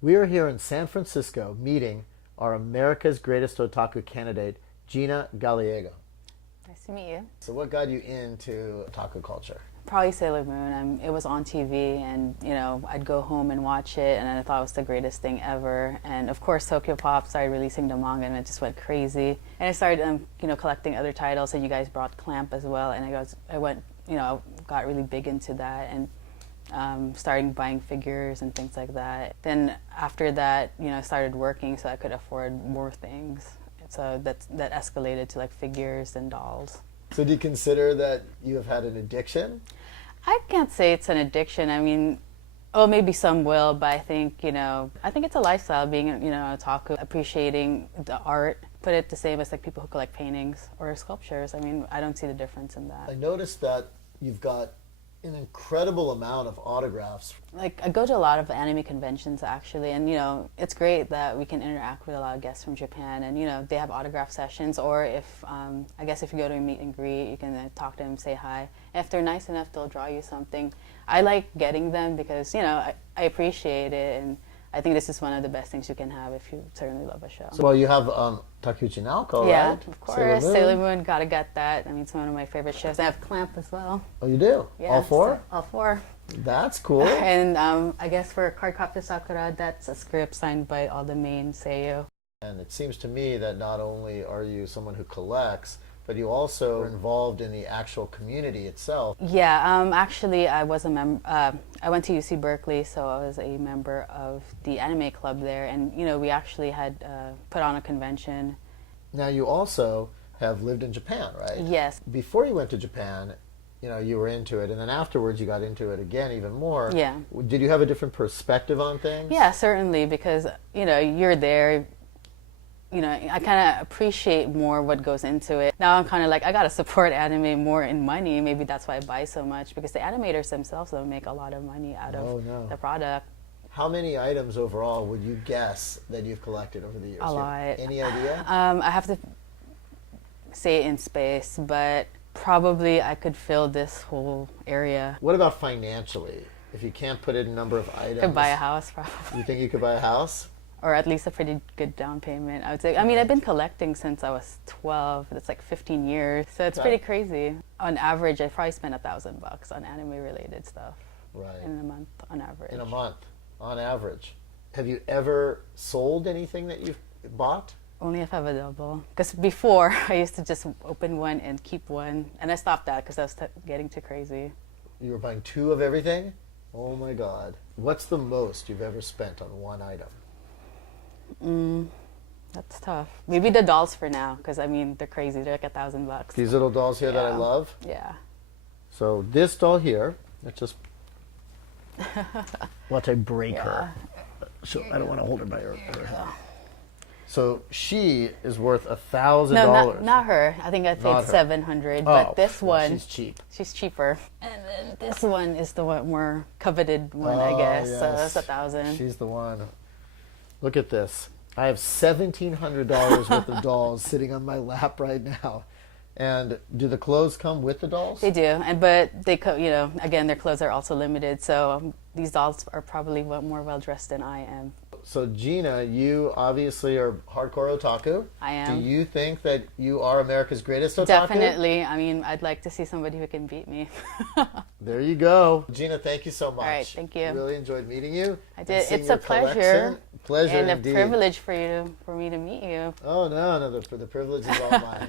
We are here in San Francisco meeting our America's Greatest Otaku candidate, Gina Gallego. Nice to meet you. So what got you into otaku culture? Probably Sailor Moon. It was on TV, and I'd go home and watch it, and I thought it was the greatest thing ever. And of course, Tokyopop started releasing the manga, and it just went crazy. And I started, collecting other titles. And you guys brought Clamp as well, and got really big into that, and starting buying figures and things like that. Then after that, I started working, so I could afford more things. So that escalated to like figures and dolls. So do you consider that you have had an addiction? I can't say it's an addiction. I mean, maybe some will, but I think it's a lifestyle being, a otaku, appreciating the art. Put it the same as like people who collect paintings or sculptures. I mean, I don't see the difference in that. I noticed that you've got an incredible amount of autographs. Like, I go to a lot of anime conventions actually, and it's great that we can interact with a lot of guests from Japan, and they have autograph sessions, or if I guess if you go to a meet and greet, you can talk to them, say hi. If they're nice enough, they'll draw you something. I like getting them because I appreciate it, and I think this is one of the best things you can have if you certainly love a show. So, well, you have Takeuchi Naoko, yeah, right? Of course. Sailor Moon, gotta get that. I mean, it's one of my favorite shows. I have Clamp as well. Oh, you do? Yeah, all four? All four. That's cool. And I guess for Cardcaptor Sakura, that's a script signed by all the main seiyuu. And it seems to me that not only are you someone who collects, but you also are involved in the actual community itself. Yeah, actually, I was a member. I went to UC Berkeley, so I was a member of the anime club there, and we actually had put on a convention. Now, you also have lived in Japan, right? Yes. Before you went to Japan, you were into it, and then afterwards you got into it again even more. Yeah. Did you have a different perspective on things? Yeah, certainly, because you're there. I kind of appreciate more what goes into it. Now I'm kind of like, I gotta support anime more in money. Maybe that's why I buy so much, because the animators themselves don't make a lot of money out of the product. How many items overall would you guess that you've collected over the years? A lot. Any idea? I have to say in space, but probably I could fill this whole area. What about financially? If you can't put in a number of items. Could buy a house, probably. You think you could buy a house? Or at least a pretty good down payment, I would say. I mean, I've been collecting since I was 12. That's like 15 years. So it's pretty crazy. On average, I probably spend $1,000 on anime-related stuff. Right. In a month, on average. In a month, on average. Have you ever sold anything that you've bought? Only if I have a double. Because before, I used to just open one and keep one. And I stopped that because I was getting too crazy. You were buying two of everything? Oh my God. What's the most you've ever spent on one item? That's tough. Maybe the dolls for now, because I mean, they're crazy. They're like $1,000. These little dolls here that I love? Yeah. So this doll here, let's just watch I break her. So I don't want to hold her by her head. So she is worth $1,000. No, not her. I think I paid $700. But this one, she's cheap. She's cheaper. And then this one is the more coveted one, I guess. Yes. So that's $1,000. She's the one. Look at this. I have $1,700 worth of dolls sitting on my lap right now. And do the clothes come with the dolls? They do, but they again, their clothes are also limited. So these dolls are probably more well dressed than I am. So Gina, you obviously are hardcore otaku. I am. Do you think that you are America's greatest otaku? Definitely. I mean, I'd like to see somebody who can beat me. There you go. Gina, thank you so much. All right, thank you. I really enjoyed meeting you. I did. It's a pleasure. Pleasure and indeed. a privilege for me to meet you. Oh, no, the privilege is all mine.